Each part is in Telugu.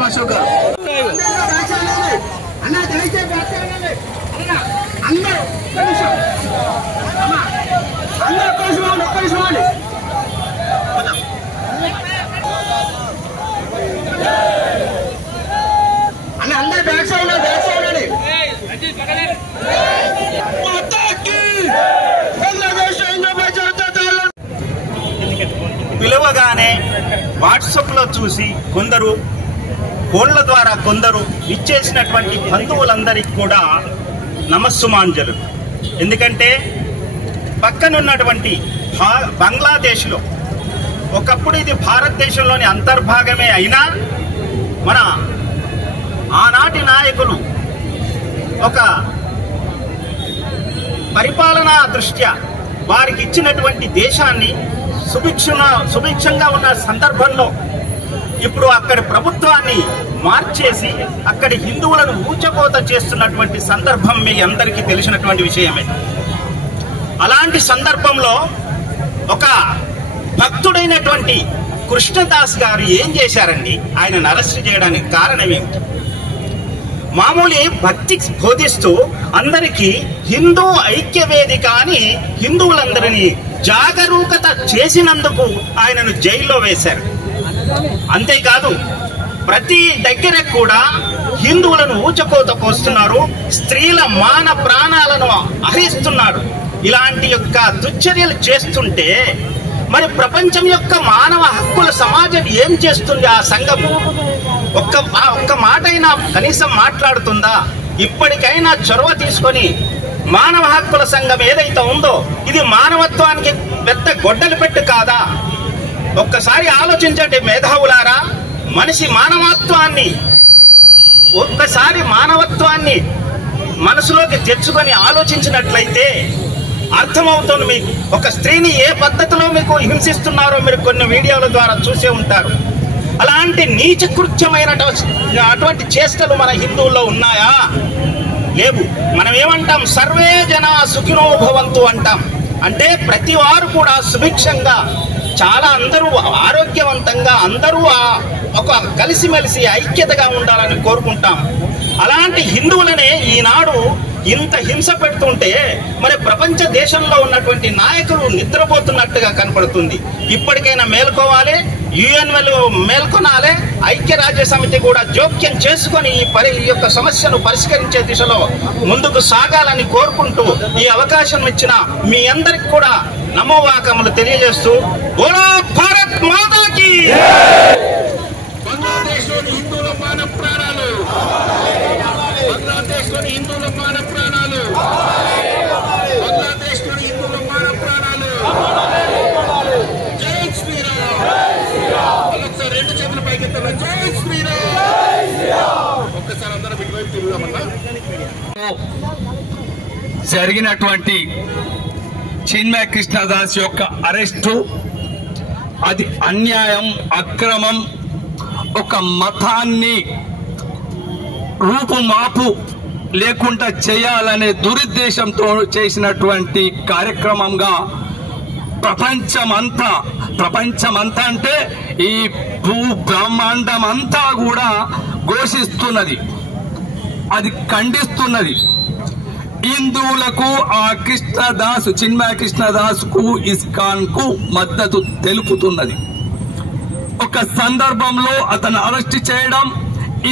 కలం అశోక్ గారు. అందరూ బ్యాక్ సైడ్ ఉండండి. పిలవగానే వాట్సాప్ లో చూసి కొందరు, ఫోన్ల ద్వారా కొందరు ఇచ్చేసినటువంటి బంధువులందరికీ కూడా నమస్సుమాంజలు. ఎందుకంటే పక్కనున్నటువంటి బంగ్లాదేశ్లో ఒకప్పుడు ఇది భారతదేశంలోని అంతర్భాగమే అయినా మన ఆనాటి నాయకులు ఒక పరిపాలనా దృష్ట్యా వారికి ఇచ్చినటువంటి దేశాన్ని సుభిక్షంగా ఉన్న సందర్భంలో ఇప్పుడు అక్కడి ప్రభుత్వాన్ని మార్చేసి అక్కడి హిందువులను ఊచకోత చేస్తున్నటువంటి సందర్భం మీ అందరికీ తెలిసినటువంటి విషయమే. అలాంటి సందర్భంలో ఒక భక్తుడైనటువంటి కృష్ణదాస్ గారు ఏం చేశారండి? ఆయనను అరెస్ట్ చేయడానికి కారణం ఏమిటి? మామూలు భక్తి బోధిస్తూ అందరికీ హిందూ ఐక్య వేదిక అని హిందువులందరినీ జాగరూకత చేసినందుకు ఆయనను జైల్లో వేశారు. అంతేకాదు ప్రతి దగ్గర కూడా హిందువులను ఊచకోత కోస్తున్నారు, స్త్రీల మాన ప్రాణాలను హరిస్తున్నారు. ఇలాంటి యొక్క దుశ్చర్యలు చేస్తుంటే మరి ప్రపంచం యొక్క మానవ హక్కుల సమాజం ఏం చేస్తుంది? ఆ సంఘం ఒక్క మాట అయినా కనీసం మాట్లాడుతుందా? ఇప్పటికైనా చొరవ తీసుకొని మానవ హక్కుల సంఘం ఏదైతే ఉందో ఇది మానవత్వానికి పెద్ద గొడ్డలు పెట్టు కాదా? ఒక్కసారి ఆలోచించండి మేధావులారా. మనిషి మానవత్వాన్ని మనసులోకి తెచ్చుకొని ఆలోచించినట్లయితే అర్థమవుతుంది మీకు. ఒక స్త్రీని ఏ పద్ధతిలో మీకు హింసిస్తున్నారో మీరు కొన్ని వీడియోల ద్వారా చూసే ఉంటారు. అలాంటి నీచ కృత్యమైన అటువంటి చేష్టలు మన హిందువుల్లో ఉన్నాయా? లేవు. మనం ఏమంటాం? సర్వే జనా సుఖినో భవంతు అంటాం. అంటే ప్రతి వారు కూడా సుభిక్షంగా, చాలా అందరూ ఆరోగ్యవంతంగా, అందరూ ఒక కలిసిమెలిసి ఐక్యతగా ఉండాలని కోరుకుంటాం. అలాంటి హిందువులనే ఈనాడు ఇంత హింస పెడుతుంటే మరి ప్రపంచ దేశంలో ఉన్నటువంటి నాయకులు నిద్రపోతున్నట్టుగా కనపడుతుంది. ఇప్పటికైనా మేల్కోవాలి, యుఎన్ మేల్కొనాలి, ఐక్యరాజ్య సమితి కూడా జోక్యం చేసుకొని ఈ యొక్క సమస్యను పరిష్కరించే దిశలో ముందుకు సాగాలని కోరుకుంటూ ఈ అవకాశం ఇచ్చిన మీ అందరికి కూడా నమోవాకములు తెలియజేస్తూ బోలో భారత్ మాతాకి. బంగ్లాదేశ్లోని హిందువుల మాన ప్రాణాలు, బంగ్లాదేశ్లోని హిందువుల మాన ప్రాణాలు, బంగ్లాదేశ్లోని హిందువుల మాన ప్రాణాలు. జై శ్రీరామ్. ఒకసారి రెండు చేతుల పైకెత్తారు. జై శ్రీరామ్. ఒక్కసారి అందరం ఇటువైపు తిరుగుదామన్నా. జరిగినటువంటి చిన్మయ కృష్ణదాస్ యొక్క అరెస్టు అది అన్యాయం, అక్రమం. ఒక మతాన్ని రూపుమాపు లేకుండా చేయాలనే దురుద్దేశంతో చేసినటువంటి కార్యక్రమంగా ప్రపంచమంతా అంటే ఈ భూ బ్రహ్మాండం అంతా కూడా ఘోషిస్తున్నది, అది ఖండిస్తున్నది. హిందువులకు ఆ కృష్ణదాసు, చిన్మయ కృష్ణదాస్ కు, ఇస్కాన్ కు మద్దతు తెలుపుతున్నది. ఒక సందర్భంలో అతను అరెస్ట్ చేయడం,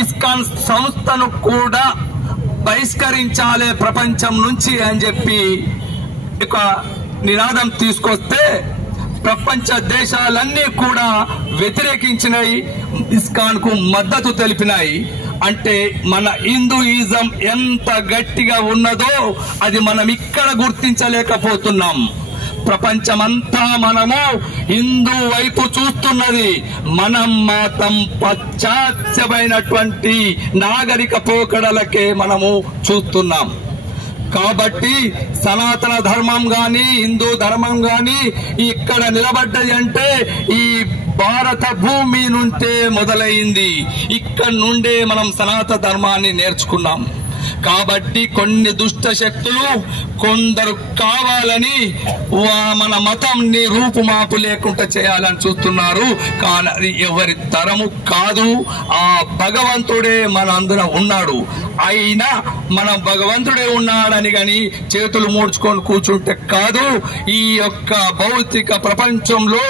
ఇస్కాన్ సంస్థను కూడా బహిష్కరించాలి ప్రపంచం నుంచి అని చెప్పి ఒక నినాదం తీసుకొస్తే ప్రపంచ దేశాలన్నీ కూడా వ్యతిరేకించినాయి, ఇస్కాన్ కు మద్దతు తెలిపినాయి. అంటే మన హిందూయిజం ఎంత గట్టిగా ఉన్నదో అది మనం ఇక్కడ గుర్తించలేకపోతున్నాం. ప్రపంచమంతా మనము హిందూ వైపు చూస్తున్నది. మనం మాత్రం పాశ్చాత్యమైనటువంటి నాగరిక పోకడలకే మనము చూస్తున్నాం. కాబట్టి సనాతన ధర్మం గాని, హిందూ ధర్మం గాని ఇక్కడ నిలబడ్డది అంటే ఈ భారత భూమి నుండే మొదలైంది. ఇక్కడ నుండే మనం సనాతన ధర్మాన్ని నేర్చుకున్నాం. కాబట్టి కొన్ని దుష్ట శక్తులు కొందరు కావాలని మన మతంని రూపుమాపు లేకుండా చేయాలని చూస్తున్నారు. కానీ అది ఎవరి తరము కాదు. ఆ భగవంతుడే మన అందున ఉన్నాడు. అయినా మన భగవంతుడే ఉన్నాడని గాని చేతులు మూడ్చుకొని కూర్చుంటే కాదు. ఈ యొక్క భౌతిక ప్రపంచంలో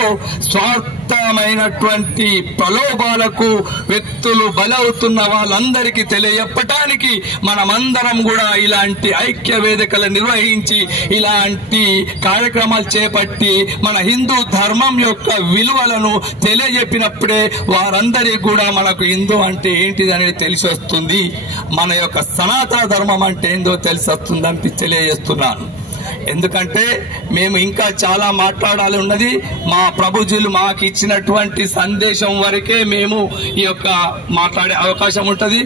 స్వార్థమైనటువంటి ప్రలోభాలకు వ్యక్తులు బలవుతున్న వాళ్ళందరికీ తెలియజెప్పటానికి మనమందరం కూడా ఇలాంటి ఐక్య వేదికలు నిర్వహించి ఇలాంటి కార్యక్రమాలు చేపట్టి మన హిందూ ధర్మం యొక్క విలువలను తెలియజెప్పినప్పుడే వారందరికీ కూడా మనకు హిందూ అంటే ఏంటిది అనేది తెలిసి వస్తుంది. మన యొక్క సనాతన ధర్మం అంటే ఏందో తెలిసి వస్తుందని తెలియజేస్తున్నాను. ఎందుకంటే మేము ఇంకా చాలా మాట్లాడాలి ఉన్నది. మా ప్రభుజీలు మాకు ఇచ్చినటువంటి సందేశం వరకే మేము ఈ యొక్క మాట్లాడే అవకాశం ఉంటుంది.